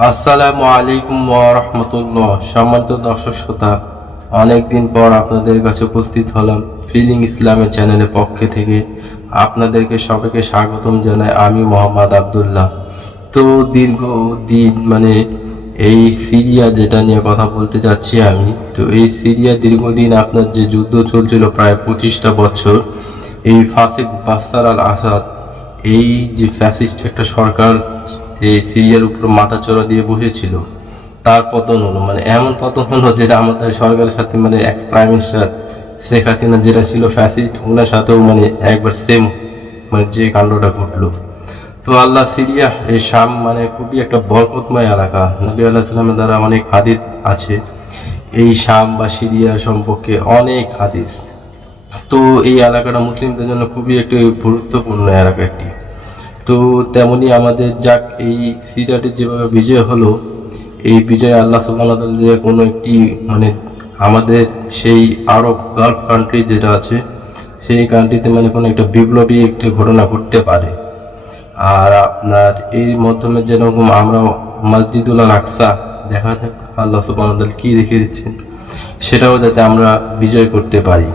আসসালামু আলাইকুম রহমতুল্লাহ। সম্মানিত দর্শক শ্রোতা অনেকদিন পর আপনাদের কাছে উপস্থিত হলাম ফিলিং ইসলামের চ্যানেলের পক্ষে থেকে। আপনাদেরকে সবাইকে স্বাগতম জানাই, আমি মোহাম্মদ আবদুল্লাহ। তো দীর্ঘ দিন মানে এই সিরিয়া যেটা নিয়ে কথা বলতে যাচ্ছি আমি, তো এই সিরিয়া দীর্ঘদিন আপনার যে যুদ্ধ চলছিল প্রায় পঁচিশটা বছর, এই ফাসিক বাসার আল আসাদ এই যে ফ্যাসিস্ট একটা সরকার এই সিরিয়ার উপর মাথা চড়া দিয়ে বসেছিল। তার পতন হলো মানে এমন পতন হলো যেটা আমাদের সরকারের সাথে মানে ex prime minister Sheikh Hasina যেটা ছিল ফ্যাসিস্ট ওনার সাথেও মানে একবার সেম মানে যে কাণ্ডটা ঘটলো। তো আল্লাহ সিরিয়া এই শাম মানে খুবই একটা বরকতময় এলাকা। নবী আল্লাহ সাল্লামের দ্বারা অনেক হাদিস আছে। এই শাম বা সিরিয়া সম্পর্কে অনেক হাদিস। তো এই এলাকাটা মুসলিমদের জন্য খুবই একটি গুরুত্বপূর্ণ এলাকা একটি। তো তেমনি আমাদের যাক, এই সিরিয়াটি যেভাবে বিজয় হলো, এই বিজয় আল্লাহ তাআলা যে কোনো একটি মানে আমাদের সেই আরব গালফ কান্ট্রি যেটা আছে, সেই কান্ট্রিতে মানে কোনো একটা বিপ্লবী একটি ঘটনা ঘটতে পারে। আর আপনার এই মাধ্যমে যেরকম আমরা মসজিদুল আকসা, দেখা যাক আল্লাহ তাআলা কি রেখে দিচ্ছেন, সেটাও যাতে আমরা বিজয় করতে পারি।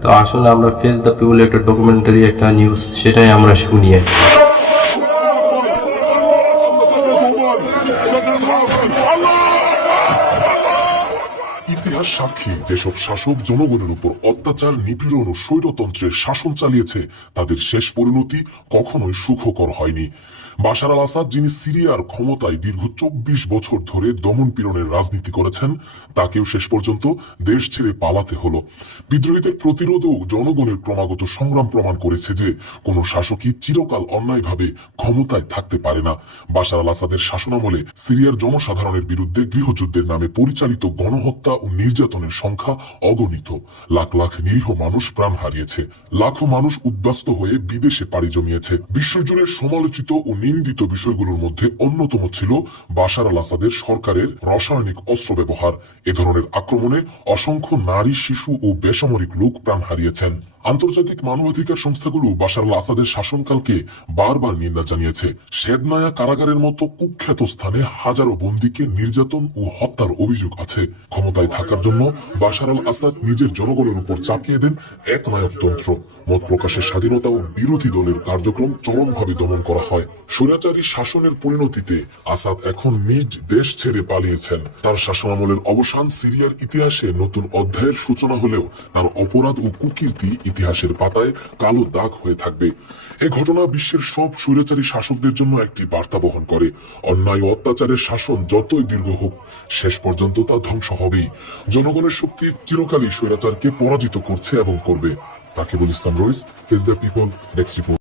তো আসুন আমরা ফেস দ্য পিপুল একটা ডকুমেন্টারি একটা নিউজ সেটাই আমরা শুনি ইতিহাস সাক্ষী, যেসব শাসক জনগণের উপর অত্যাচার, নিপীড়ন ও স্বৈরতন্ত্রের শাসন চালিয়েছে, তাদের শেষ পরিণতি কখনোই সুখকর হয়নি। বাশার আল আসাদ যিনি সিরিয়ার ক্ষমতায় দীর্ঘ চব্বিশ বছর ধরে দমন পীড়নের রাজনীতি করেছেন, তাকেও শেষ পর্যন্ত দেশ ছেড়ে পালাতে হলো। বিদ্রোহীদের প্রতিরোধও জনগণের ক্রমাগত সংগ্রাম প্রমাণ করেছে যে কোনো শাসকই চিরকাল অন্যায়ভাবে ক্ষমতায় থাকতে পারে না। বাশার আল আসাদের শাসনামলে সিরিয়ার জনসাধারণের বিরুদ্ধে গৃহযুদ্ধের নামে পরিচালিত গণহত্যা ও নির্যাতনের সংখ্যা অগণিত। লাখ লাখ নিরীহ মানুষ প্রাণ হারিয়েছে। লাখো মানুষ উদ্বাস্ত হয়ে বিদেশে পাড়ি জমিয়েছে। বিশ্বজুড়ে সমালোচিত ও নিন্দিত বিষয়গুলোর মধ্যে অন্যতম ছিল বাশার আল আসাদের সরকারের রাসায়নিক অস্ত্র ব্যবহার। এ ধরনের আক্রমণে অসংখ্য নারী, শিশু ও বেসামরিক লোক প্রাণ হারিয়েছেন। আন্তর্জাতিক মানবাধিকার সংস্থাগুলো বাশার আল আসাদের শাসনকালকে বারবার নিন্দা জানিয়েছে। শেদনায়া কারাগারের মতো কুখ্যাত স্থানে হাজারো বন্দীকে নির্যাতন ও হত্যার অভিযোগ আছে। ক্ষমতায় থাকার জন্য বাশার আল আসাদ নিজের জনগণের উপর চাপিয়ে দেন একনায়কতন্ত্র। মত প্রকাশের স্বাধীনতা ও বিরোধী দলের কার্যক্রম চরমভাবে দমন করা হয়। স্বৈরাচারী শাসনের পরিণতিতে আসাদ এখন নিজ দেশ ছেড়ে পালিয়েছেন। তার শাসনামলের অবসান সিরিয়ার ইতিহাসে নতুন অধ্যায়ের সূচনা হলেও তার অপরাধ ও কুকীর্তি ইতিহাসের পাতায় কালো দাগ হয়ে থাকবে। এ ঘটনা বিশ্বের সব স্বৈরাচারী শাসকদের জন্য একটি বার্তা বহন করে। অন্যায় ও অত্যাচারের শাসন যতই দীর্ঘ হোক, শেষ পর্যন্ত তা ধ্বংস হবেই। জনগণের শক্তি চিরকালই স্বৈরাচারকে পরাজিত করছে এবং করবে। Rakibul Islam Rais face the people next report